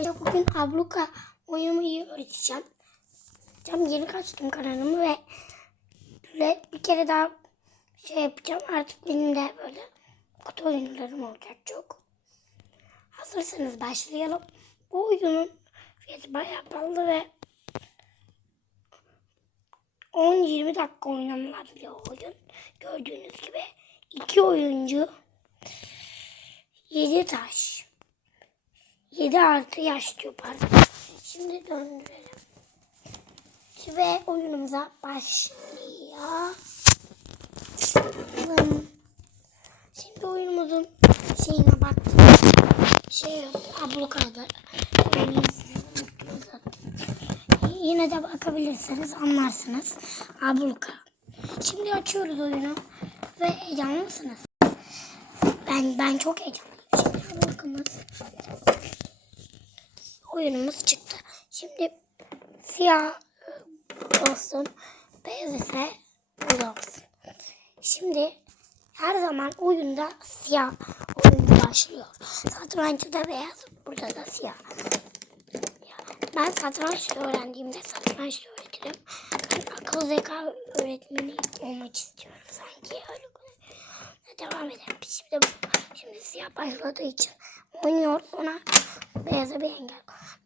Arkadaşlar bugün abluka oynamayı öğreteceğim. Cam yeni açtım kanalımı ve böyle bir kere daha şey yapacağım. Artık benim de böyle kutu oyunlarım olacak çok. Hazırsanız başlayalım. Bu oyunun fiyatı bayağı pahalı ve 10-20 dakika oynanabiliyor oyun. Gördüğünüz gibi iki oyuncu 7 taş. 7 artı yaş diyor pardon. Şimdi döndürelim. Ve oyunumuza başlayalım. Şimdi oyunumuzun şeyine baktım. Şey ablukada. Yine de bakabilirsiniz anlarsınız. Abluka. Şimdi açıyoruz oyunu. Ve heyecanlı mısınız? Ben ben çok heyecanlıyım. Şimdi ablukamız oyunumuz çıktı. Şimdi siyah e, olsun, beyaz ise burada olsun. Şimdi her zaman oyunda siyah oyuncu başlıyor. Satrançta beyaz, burada da siyah. Ya, Ben satrançta öğrendiğimde satrançta öğretirim. Ben akıl zeka öğretmeni olmak istiyorum sanki. Öyle devam edelim. Şimdi, şimdi siyah başladığı için oynuyor. Sonra beyaza bir engel.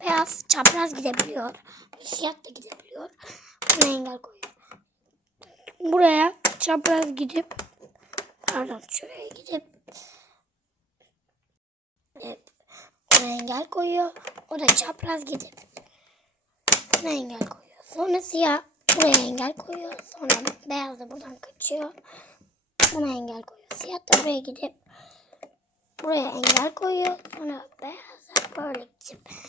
Beyaz çapraz gidebiliyor. Siyah da gidebiliyor. Buna engel koyuyor. Buraya çapraz gidip pardon şuraya gidip evet, ona engel koyuyor. O da çapraz gidip buna engel koyuyor. Sonra siyah buraya engel koyuyor. Sonra beyaz da buradan kaçıyor. Buna engel koyuyor. Siyah da buraya gidip buraya engel koyuyor. Sonra beyaz da böyle gidip buna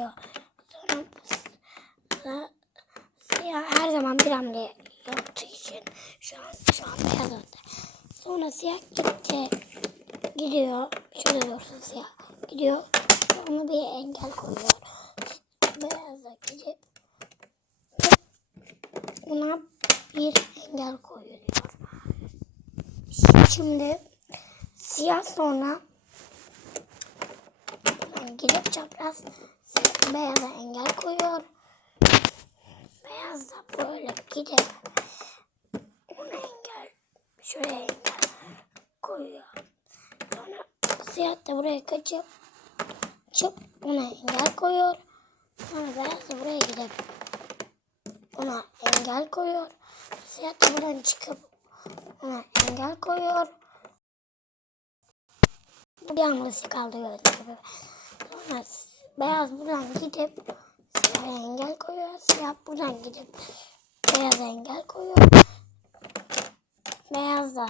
koyuyor. Sonra, sonra siyah her zaman bir hamle yaptığı için şu an şu an beyaz önde. Sonra siyah gitti. Gidiyor. Şurada dursun siyah. Gidiyor. Ona bir engel koyuyor. Beyaz da gidip buna bir engel koyuyor. Şimdi siyah sonra girip çapraz beyaza engel koyuyor. Beyaz da böyle gidip ona engel şuraya engel koyuyor. Sonra siyah da buraya kaçıp çıp ona engel koyuyor. Sonra beyaz da buraya gidip ona engel koyuyor. Siyah da buradan çıkıp ona engel koyuyor. Bir hamlesi kaldı gördüğünüz gibi. Sonra beyaz buradan gidip siyah engel koyuyor. Siyah buradan gidip beyaz engel koyuyor. Beyaz da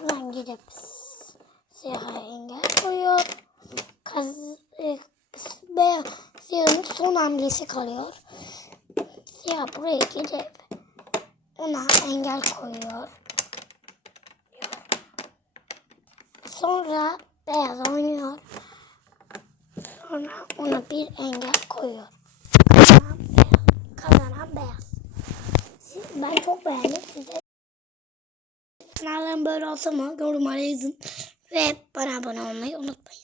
buradan gidip siyah engel koyuyor. Kaz, e, beyaz, siyahın son hamlesi kalıyor. Siyah buraya gidip ona engel koyuyor. Sonra beyaz oynuyor. Sonra ona bir engel koyuyor. Kazanan beyaz. Kazanan beyaz. Siz- Ben çok beğendim. Size kanallarım böyle olsa mı yorumlara yazın. Ve bana abone olmayı unutmayın.